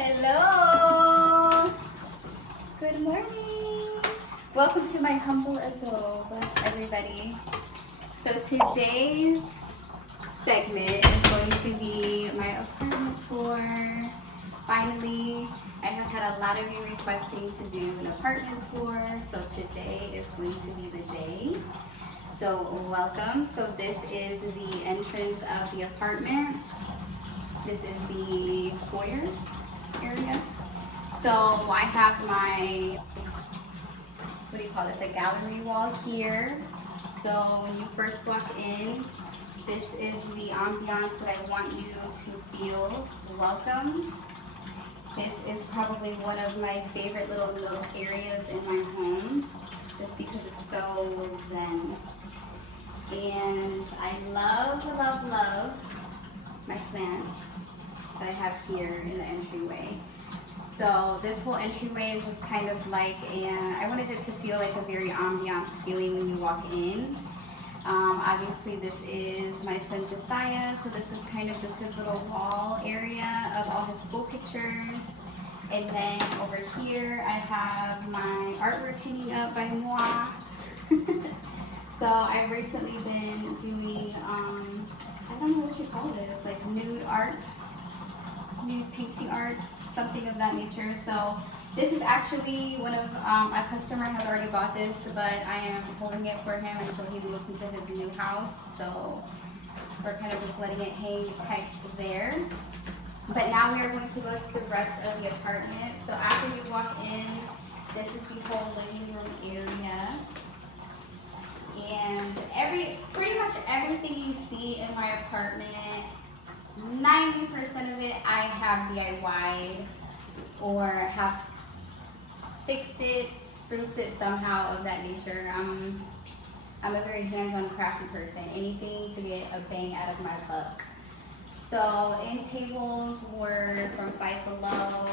Hello! Good morning! Welcome to my humble adobe, everybody. So today's segment is going to be my apartment tour. Finally, I have had a lot of you requesting to do an apartment tour, so today is going to be the day. So welcome. So this is the entrance of the apartment. This is the foyer area. So I have my, what do you call this, a gallery wall here. So when you first walk in, this is the ambiance that I want you to feel welcomed. This is probably one of my favorite little areas in my home, just because it's so zen. And I love my plants that I have here in the entryway. So this whole entryway is just kind of like I wanted it to feel like a very ambiance feeling when you walk in. Obviously this is my son Josiah, so this is kind of just his little wall area of all his school pictures. And then over here I have my artwork hanging up by moi. So I've recently been doing, I don't know what you call this, like nude art, nude painting art, something of that nature. So this is actually one of, a customer has already bought this, but I am holding it for him until he moves into his new house. So we're kind of just letting it hang tight there. But now we are going to go through the rest of the apartment. So after you walk in, this is the whole living room area. And pretty much everything you see in my apartment, 90% of it I have DIY'd or have fixed it, spruced it somehow of that nature. I'm a very hands-on crafty person. Anything to get a bang out of my buck. So end tables were from Five Below.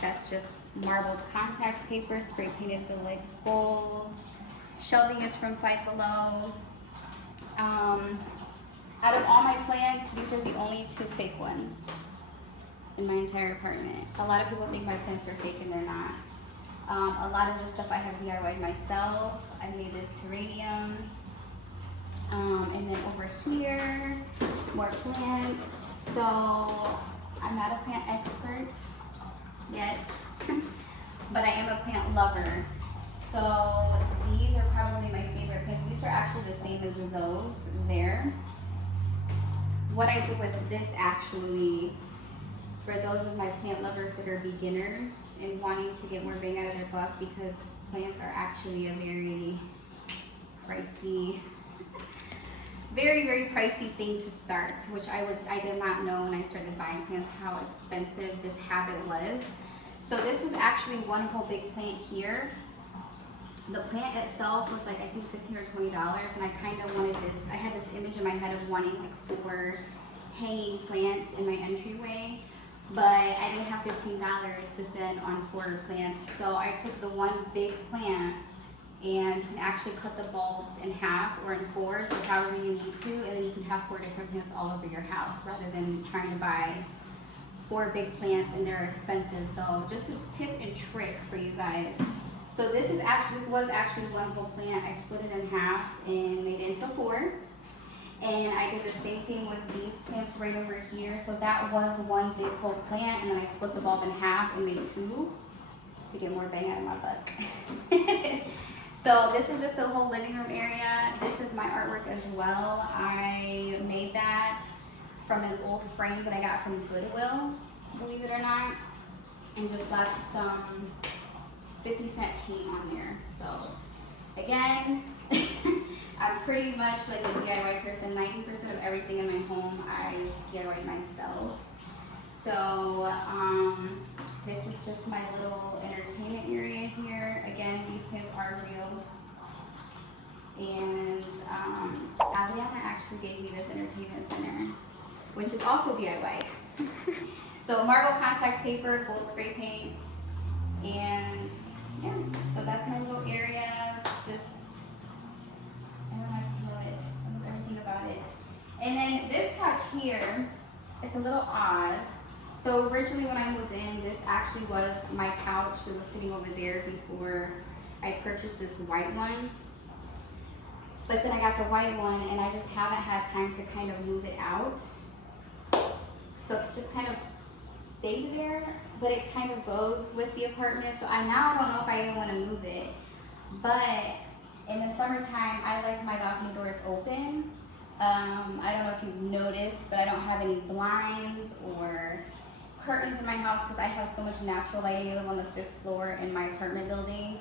That's just marbled contact paper, spray painted the legs gold. Shelving is from Five Below. Out of all my plants, these are the only two fake ones in my entire apartment. A lot of people think my plants are fake and they're not. A lot of the stuff I have DIY'd myself. I made this terrarium. And then over here, more plants. So I'm not a plant expert yet, but I am a plant lover. So these are probably my favorite plants. These are actually the same as those there. What I did with this actually, for those of my plant lovers that are beginners and wanting to get more bang out of their buck, because plants are actually a very pricey, very pricey thing to start, which I did not know when I started buying plants how expensive this habit was. So this was actually one whole big plant here. The plant itself was like, I think $15 or $20, and I kind of wanted this, I had this image in my head of wanting like 4 hanging plants in my entryway, but I didn't have $15 to spend on 4 plants. So I took the one big plant, and you can actually cut the bulbs in half or in 4s, or however you need to, and then you can have 4 different plants all over your house rather than trying to buy 4 big plants and they're expensive. So just a tip and trick for you guys. So this was actually one whole plant. I split it in half and made it into 4. And I did the same thing with these plants right over here. So that was one big whole plant, and then I split the bulb in half and made 2 to get more bang out of my buck. So this is just a whole living room area. This is my artwork as well. I made that from an old frame that I got from Goodwill, believe it or not, and just left some 50-cent paint on there. So again, I'm pretty much like a DIY person. 90% of everything in my home I DIY myself. So this is just my little entertainment area here. Again, these plants are real. And Aliana actually gave me this entertainment center, which is also DIY. So marble contact paper, gold spray paint, and yeah, so that's my little areas. Just, I don't know, I just love it. I love everything about it. And then this couch here, it's a little odd. So originally when I moved in, this actually was my couch. It was sitting over there before I purchased this white one. But then I got the white one and I just haven't had time to kind of move it out. So it's just kind of stayed there, but it kind of goes with the apartment. So I don't know if I even want to move it. But in the summertime, I like my balcony doors open. I don't know if you've noticed, but I don't have any blinds or curtains in my house because I have so much natural lighting. I live on the 5th floor in my apartment building.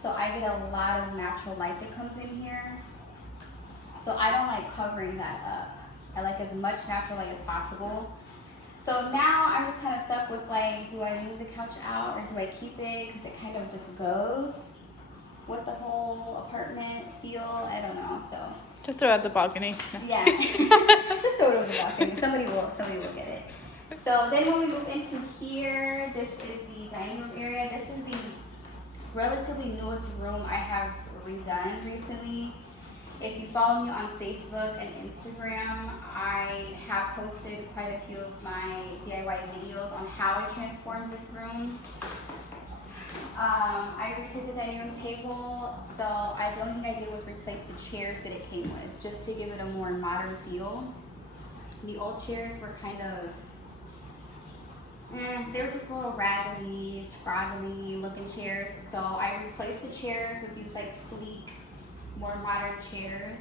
So I get a lot of natural light that comes in here. So I don't like covering that up. I like as much natural light as possible. So now I'm just kind of stuck with like, do I move the couch out or do I keep it? Because it kind of just goes with the whole apartment feel. I don't know. So just throw it out the balcony. Yeah, just throw it over the balcony. Somebody will get it. So then when we move into here, this is the dining room area. This is the relatively newest room I have redone recently. If you follow me on Facebook and Instagram, I have posted quite a few of my DIY videos on how I transformed this room. I redid the dining room table, so the only thing I did was replace the chairs that it came with, just to give it a more modern feel. The old chairs were kind of, they were just a little raggedy, scraggly looking chairs, so I replaced the chairs with these like sleek, more modern chairs.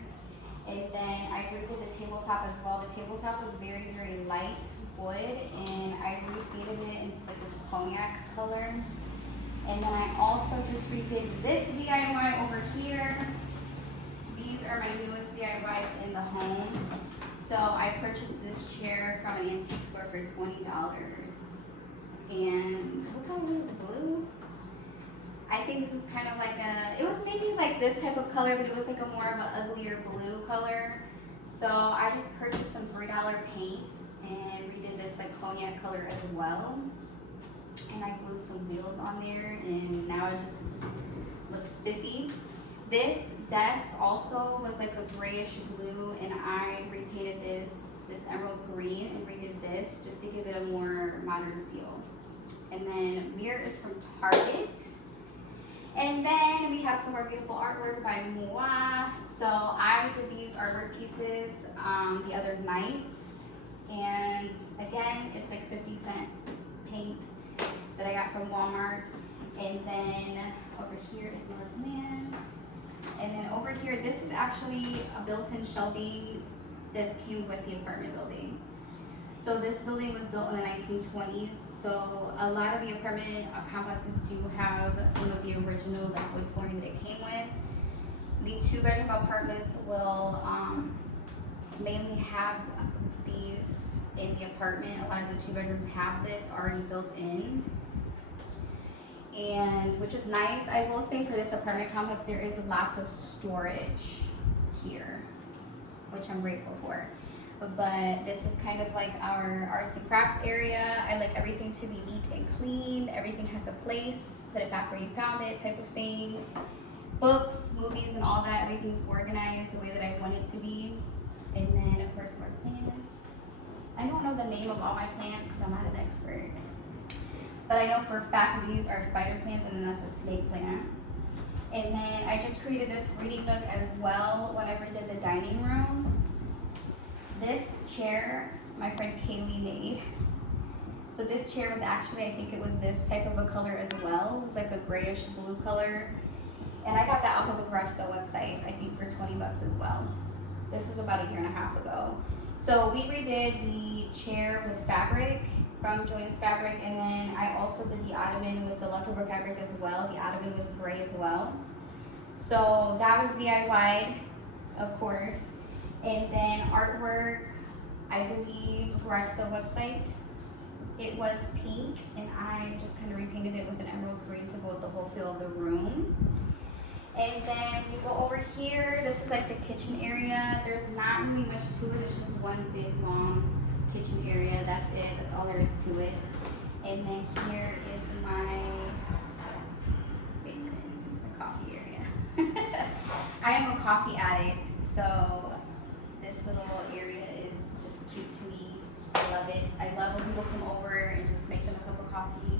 And then I redid the tabletop as well. The tabletop was very, very light wood, and I reseeded it into like this cognac color. And then I also just redid this DIY over here. These are my newest DIYs in the home. So I purchased this chair from an antique store for $20. And what color was it? Blue? I think this was kind of like it was maybe like this type of color, but it was like a more of an uglier blue color. So I just purchased some $3 paint and redid this like cognac color as well. And I glued some wheels on there, and now it just looks spiffy. This desk also was like a grayish blue, and I repainted this emerald green and redid this just to give it a more modern feel. And then mirror is from Target. And then we have some more beautiful artwork by Moi. So I did these artwork pieces the other night, and again, it's like 50-cent paint that I got from Walmart. And then over here is more plants. And then over here, this is actually a built-in shelving that came with the apartment building. So this building was built in the 1920s. So a lot of the apartment complexes do have some of the original like wood flooring that it came with. The 2-bedroom apartments will mainly have these in the apartment. A lot of the 2 bedrooms have this already built in, and which is nice. I will say for this apartment complex, there is lots of storage here, which I'm grateful for. But this is kind of like our arts and crafts area. I like everything to be neat and clean. Everything has a place. Put it back where you found it type of thing. Books, movies, and all that. Everything's organized the way that I want it to be. And then, of course, more plants. I don't know the name of all my plants because I'm not an expert. But I know for a fact these are spider plants, and then that's a snake plant. And then I just created this reading nook as well whenever I did the dining room. This chair, my friend Kaylee made. So this chair was actually, I think it was this type of a color as well. It was like a grayish blue color. And I got that off of a garage sale website, I think for $20 as well. This was about 1.5 years ago. So we redid the chair with fabric from Joy's Fabric, and then I also did the ottoman with the leftover fabric as well. The ottoman was gray as well. So that was DIY'd, of course. And then artwork, I believe, garage sale website. It was pink, and I just kind of repainted it with an emerald green to go with the whole feel of the room. And then we go over here. This is like the kitchen area. There's not really much to it. It's just one big, long kitchen area. That's it. That's all there is to it. And then here is my coffee area. I am a coffee addict, so this little area is just cute to me. I love it. I love when people come over and make them a cup of coffee,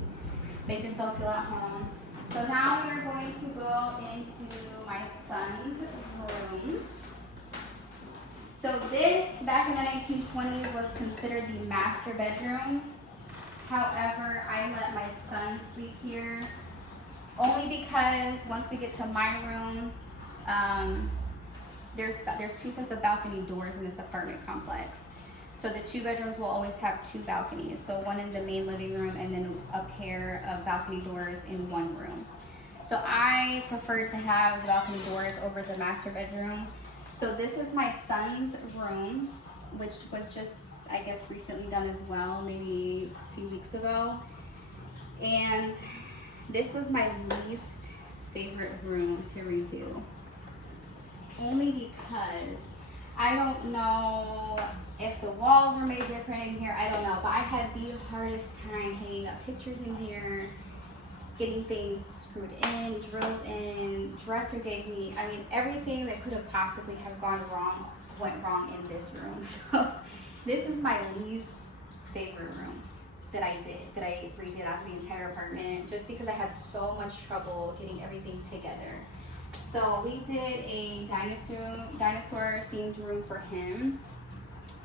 make yourself feel at home. So now we're going to go into my son's room. So this, back in the 1920s, was considered the master bedroom. However, I let my son sleep here only because once we get to my room, there's 2 sets of balcony doors in this apartment complex. So the 2 bedrooms will always have 2 balconies. So one in the main living room and then a pair of balcony doors in one room. So I prefer to have the balcony doors over the master bedroom. So this is my son's room, which was just, I guess, recently done as well, maybe a few weeks ago. And this was my least favorite room to redo. Only because I don't know if the walls were made different in here, I don't know. But I had the hardest time hanging up pictures in here, getting things screwed in, drilled in, dresser gave me, I mean, everything that could have possibly have gone wrong went wrong in this room. So this is my least favorite room that I redid out of the entire apartment, just because I had so much trouble getting everything together. So we did a dinosaur themed room for him,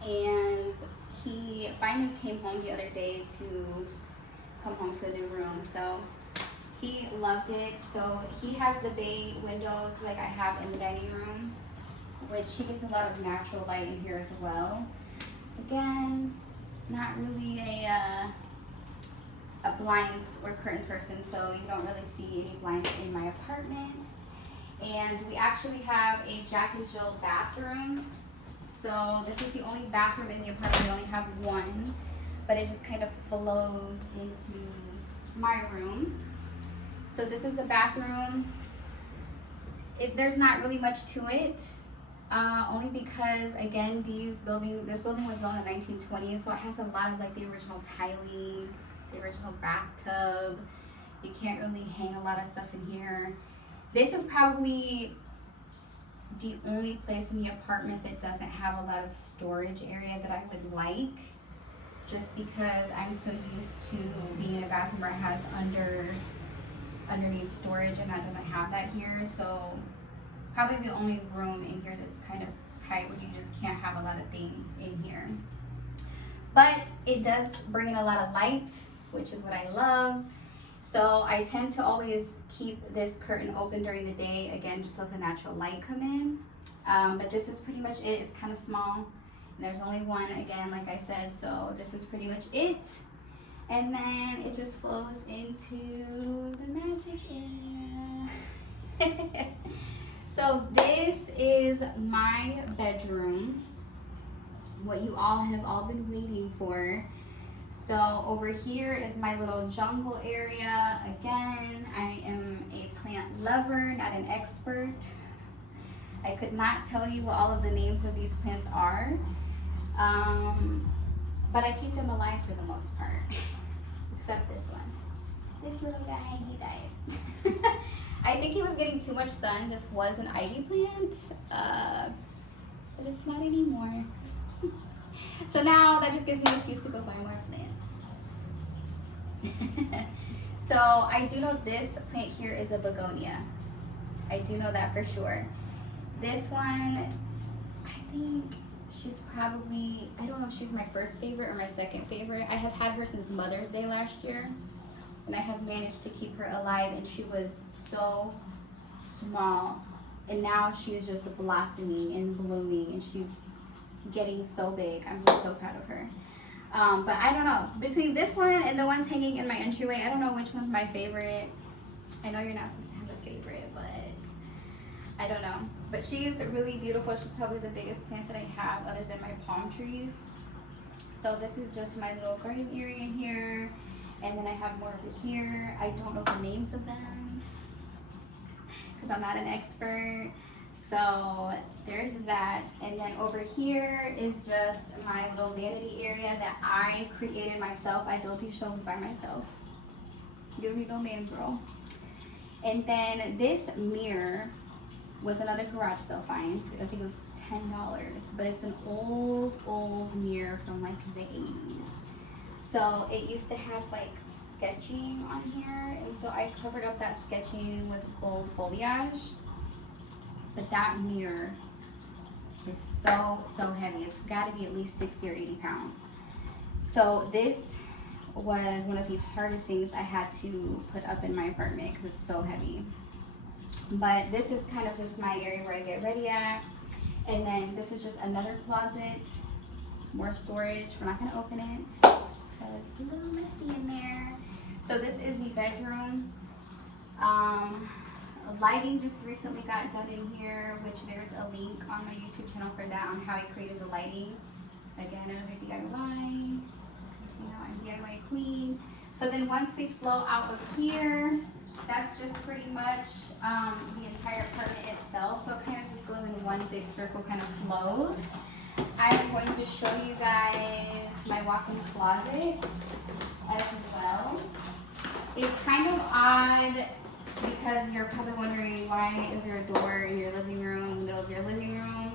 and he finally came home the other day to come home to a new room. So he loved it. So he has the bay windows like I have in the dining room, which he gets a lot of natural light in here as well. Again, not really a blinds or curtain person, so you don't really see any blinds in my apartment. And we actually have a Jack and Jill bathroom. So this is the only bathroom in the apartment. We only have one, but it just kind of flows into my room. So this is the bathroom. There's not really much to it, only because, again, this building was built in the 1920s, so it has a lot of like the original tiling, the original bathtub. You can't really hang a lot of stuff in here. This is probably the only place in the apartment that doesn't have a lot of storage area that I would like, just because I'm so used to being in a bathroom where it has underneath storage, and that doesn't have that here. So probably the only room in here that's kind of tight where you just can't have a lot of things in here. But it does bring in a lot of light, which is what I love. So I tend to always keep this curtain open during the day, again, just let the natural light come in. But this is pretty much it. It's kind of small. There's only one, again, like I said, so this is pretty much it. And then it just flows into the magic area. So this is my bedroom, what you all have been waiting for. So over here is my little jungle area. Again, I am a plant lover, not an expert. I could not tell you what all of the names of these plants are, but I keep them alive for the most part, except this one. This little guy, he died. I think he was getting too much sun. This was an ivy plant, but it's not anymore. So now that just gives me an excuse to go buy more plants. So I do know this plant here is a begonia. I do know that for sure. This one, I think she's probably, I don't know if she's my first favorite or my second favorite. I have had her since Mother's Day last year, and I have managed to keep her alive, and she was so small, and now she is just blossoming and blooming, and she's getting so big. I'm just so proud of her. But I don't know, between this one and the ones hanging in my entryway, I don't know which one's my favorite. I know you're not supposed to have a favorite, but I don't know. But she's really beautiful. She's probably the biggest plant that I have other than my palm trees. So this is just my little garden area here. And then I have more over here. I don't know the names of them because I'm not an expert. So there's that. And then over here is just my little vanity area that I created myself. I built these shelves by myself. You don't need no man, girl. And then this mirror was another garage sale find. I think it was $10, but it's an old mirror from like the 80s. So it used to have like sketching on here, and so I covered up that sketching with gold foliage. But that mirror is so heavy. It's got to be at least 60 or 80 pounds. So this was one of the hardest things I had to put up in my apartment because it's so heavy. But this is kind of just my area where I get ready at. And then this is just another closet, more storage. We're not gonna open it because it's a little messy in there. So this is the bedroom. Lighting just recently got done in here, which there's a link on my YouTube channel for that, on how I created the lighting. Again, another DIY. See how I'm DIY queen. So then once we flow out of here, that's just pretty much the entire apartment itself. So it kind of just goes in one big circle, kind of flows. I'm going to show you guys my walk-in closet as well. It's kind of odd because you're probably wondering, why is there a door in your living room, in the middle of your living room?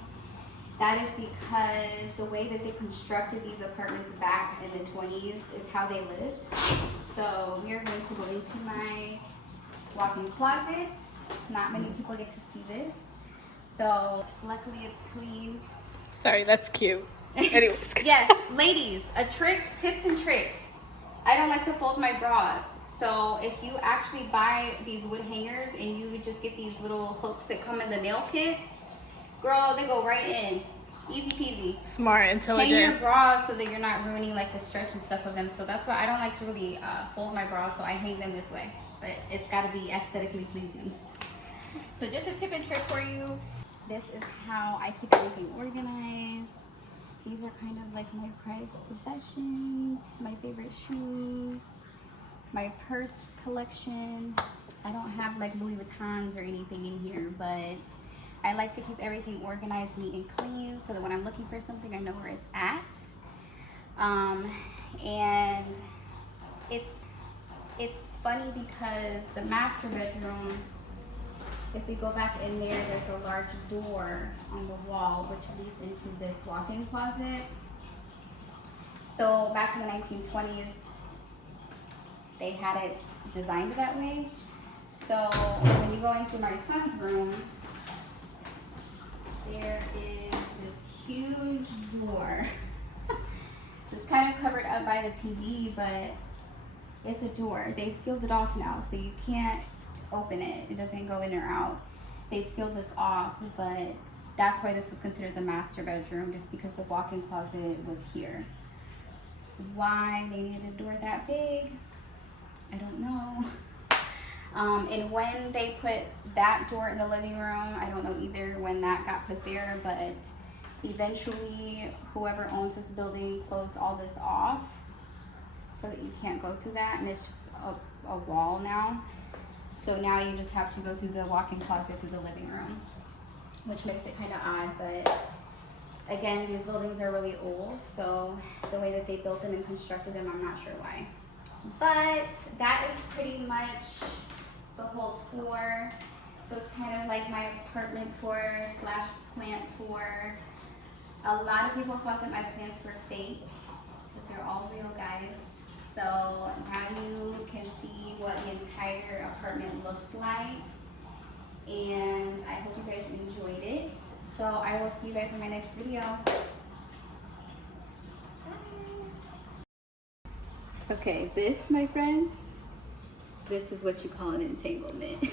That is because the way that they constructed these apartments back in the 20s is how they lived. So we are going to go into my walk-in closet. Not many people get to see this. So luckily it's clean. Sorry, that's cute. Anyways. Yes, ladies, tips and tricks. I don't like to fold my bras. So if you actually buy these wood hangers and you just get these little hooks that come in the nail kits, girl, they go right in. Easy peasy. Smart, intelligent. Hang your bras so that you're not ruining like the stretch and stuff of them. So that's why I don't like to really fold my bras, so I hang them this way. But it's got to be aesthetically pleasing. So just a tip and trick for you. This is how I keep everything organized. These are kind of like my prized possessions, my favorite shoes, my purse collection. I don't have like Louis Vuittons or anything in here, but I like to keep everything organized, neat and clean, so that when I'm looking for something, I know where it's at. And it's funny because the master bedroom, if we go back in there, there's a large door on the wall which leads into this walk-in closet. So back in the 1920s, they had it designed that way. So when you go into my son's room, there is this huge door. It's kind of covered up by the TV, but it's a door. They've sealed it off now, so you can't open it. It doesn't go in or out. They've sealed this off, but that's why this was considered the master bedroom, just because the walk-in closet was here. Why they needed a door that big, I don't know. And when they put that door in the living room, I don't know either when that got put there, but eventually whoever owns this building closed all this off so that you can't go through that, and it's just a wall now. So now you just have to go through the walk-in closet through the living room, which makes it kind of odd. But again, these buildings are really old, so the way that they built them and constructed them, I'm not sure why. But that is pretty much the whole tour. So it's kind of like my apartment tour / plant tour. A lot of people thought that my plants were fake, but they're all real, guys. So now you can see what the entire apartment looks like. And I hope you guys enjoyed it. So I will see you guys in my next video. Okay, this, my friends, this is what you call an entanglement.